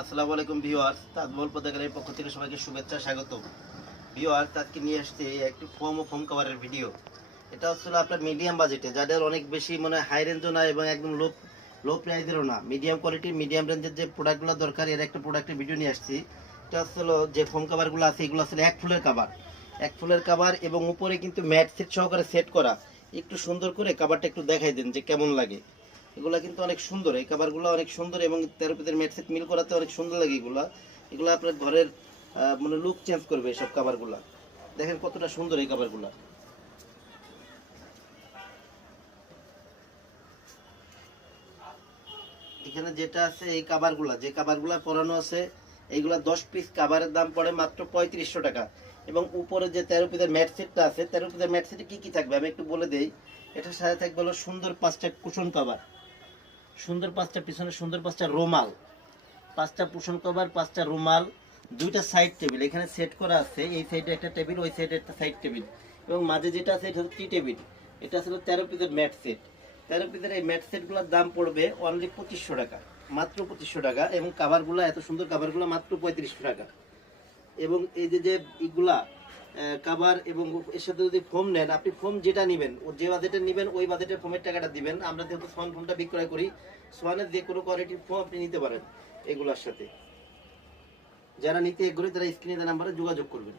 আসসালামু আলাইকুম ভিউয়ার্স, তাজমহল পতাকার পক্ষ থেকে সবাইকে শুভেচ্ছা স্বাগত। ভিউয়ার্স, আজকে নিয়ে আসছি একটি ফোম ও ফোম কভারের ভিডিও। এটা হচ্ছে আপনার মিডিয়াম বাজেটে, যাদের অনেক বেশি মানে হাই রেঞ্জও না এবং একদম লো প্রাইসেরও না, মিডিয়াম কোয়ালিটির মিডিয়াম রেঞ্জের যে প্রোডাক্টগুলো দরকার এর একটা প্রোডাক্টের ভিডিও নিয়ে আসছি। এটা হচ্ছে যে ফোম কভারগুলো আছে এগুলো আসলে এক ফুলের কভার এবং উপরে কিন্তু ম্যাট সেট সহকারে সেট করা। একটু সুন্দর করে কভারটা একটু দেখাই দেন যে কেমন লাগে। এগুলা কিন্তু অনেক সুন্দর, এই কভারগুলো অনেক সুন্দর এবং 13 পিসের ম্যাট সেট মিল করাতে অনেক সুন্দর লাগে। এগুলো আপনার ঘরের মানে লুক চেঞ্জ করবে এসব কভারগুলো। দেখেন কতটা সুন্দর এই কভারগুলো। এখানে যেটা আছে এই যে কভারগুলো পরানো আছে এইগুলা 10 পিস কভারের দাম পড়ে মাত্র 3500 টাকা। এবং উপরে যে 13 পিসের ম্যাট সেটটা আছে, 13 পিসের ম্যাট সেটে কি কি থাকবে আমি একটু বলে দেই। এটার সাথে থাকবে হলো সুন্দর 5টা কুশন কভার, সুন্দর 5টা পিছনে সুন্দর 5টা রুমাল, 5টা কুশন কভার, 5টা রুমাল, 2টা সাইড টেবিল এখানে সেট করা আছে। এই সাইডে একটা টেবিল, ওই সাইডে একটা সাইড টেবিল এবং মাঝে যেটা আছে এটা হচ্ছে টি টেবিল। এটা আসলে 13 পিসের ম্যাট সেট। 13 পিসের এই ম্যাট সেটগুলোর দাম পড়বে অনলি 2500 টাকা, মাত্র 2500 টাকা। এবং কাভারগুলো এত সুন্দর কাভারগুলো মাত্র 3500 টাকা। এবং এই যে ইগুলা কাভার এবং এর সাথে যদি ফোম নেন, আপনি ফোম যেটা নেবেন যে বাজেটে নেবেন ওই বাজেটে ফোমের টাকাটা দিবেন। আমরা যেহেতু সোয়ান ফোমটা বিক্রয় করি, সোয়ানের যে কোনো কোয়ালিটির ফোম আপনি নিতে পারেন এগুলোর সাথে। যারা নিতে এগুলো তারা স্ক্রিনে নাম্বারে যোগাযোগ করবেন।